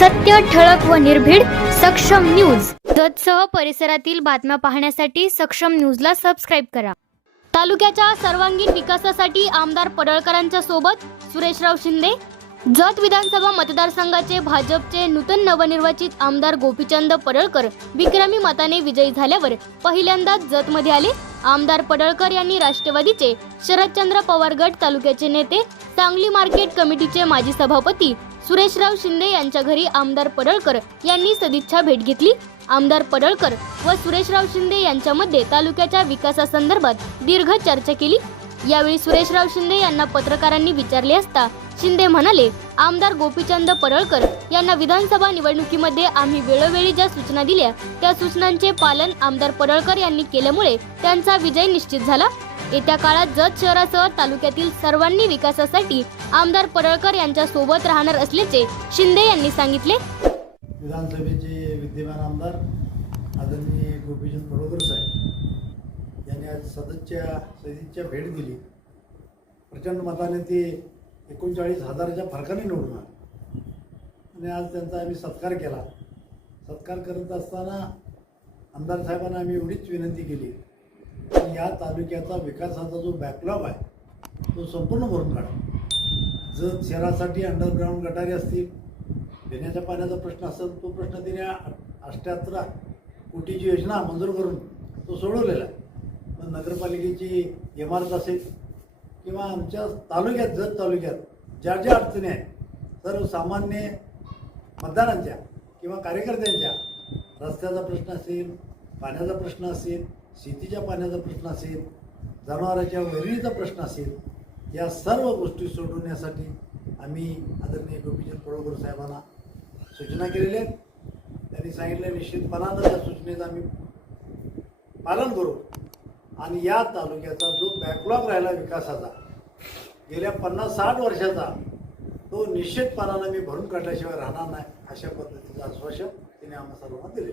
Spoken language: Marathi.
सत्य ठळक व निर्भीड सक्षम न्यूज. जतसह परिसरातील बातम्या पाहण्यासाठी सक्षम न्यूजला सबस्क्राईब करा. तालुक्याच्या सर्वांगीण विकासासाठी आमदार पडळकरांच्या सोबत सुरेशराव शिंदे जत विधानसभा मतदारसंघाचे भाजपचे नूतन नवनिर्वाचित आमदार गोपीचंद पडळकर विक्रमी मताने विजयी झाल्यावर पहिल्यांदाच जतमध्ये आले आमदार पडळकर यांनी राष्ट्रवादीचे शरदचंद्र पवार गट तालुक्याचे नेते सांगली मार्केट कमिटीचे माजी सभापती सुरेशराव शिंदे यांच्या घरी आमदार पडळकर यांनी सदिच्छा भेट घेतली. आमदार पडळकर व सुरेशराव शिंदे यांच्यामध्ये तालुक्याच्या विकासासंदर्भात दीर्घ चर्चा केली. यावेळी सुरेशराव शिंदे यांना पत्रकारांनी विचारले असता शिंदे म्हणाले आमदार गोपीचंद पडळकर यांना विधानसभा निवडणुकीमध्ये आम्ही वेळोवेळी ज्या सूचना दिल्या त्या सूचनांचे पालन आमदार पडळकर यांनी केल्यामुळे त्यांचा विजय निश्चित झाला. येत्या काळात जत शहरासह तालुक्यातील सर्वांनी विकासासाठी आमदार परळकर यांच्या सोबत राहणार असल्याचे शिंदे यांनी सांगितले. विधानसभेचे विद्यमान आमदार आदरणीय गोपीचंद पडोकर साहेब यांनी आज सदस्या सदीच्या भेट दिली. प्रचंड मताने ते एकोणचाळीस हजाराच्या फरकाने निवडून आणि आज त्यांचा आम्ही सत्कार केला. सत्कार करत असताना आमदार साहेबांना आम्ही एवढीच विनंती केली. की या तालुक्याचा विकासाचा जो बॅकलॉग आहे तो संपूर्ण भरून काढा. जर शहरासाठी अंडरग्राऊंड गटारी असतील पिण्याच्या पाण्याचा प्रश्न असेल तो प्रश्न तिने अष्ट्याहत्तर कोटीची योजना मंजूर करून तो सोडवलेला आहे. पण नगरपालिकेची इमारत असेल किंवा आमच्या तालुक्यात जत तालुक्यात ज्या ज्या अडचणी आहेत सर्वसामान्य मतदारांच्या किंवा कार्यकर्त्यांच्या रस्त्याचा प्रश्न असेल पाण्याचा प्रश्न असेल शेतीच्या पाण्याचा प्रश्न असेल जनावरांच्या वैरणीचा प्रश्न असेल या सर्व गोष्टी सोडवण्यासाठी आम्ही आदरणीय गोपीचंद पडोकर साहेबांना सूचना केलेल्या आहेत. त्यांनी सांगितलं निश्चितपणानं त्या सूचनेचं आम्ही पालन करू. आणि या तालुक्याचा जो बॅकलॉग राहिला विकासाचा गेल्या पन्नास साठ वर्षाचा तो निश्चितपणानं मी भरून काढल्याशिवाय राहणार नाही अशा पद्धतीचं आश्वासन तिने आम्हा सर्वांना दिले.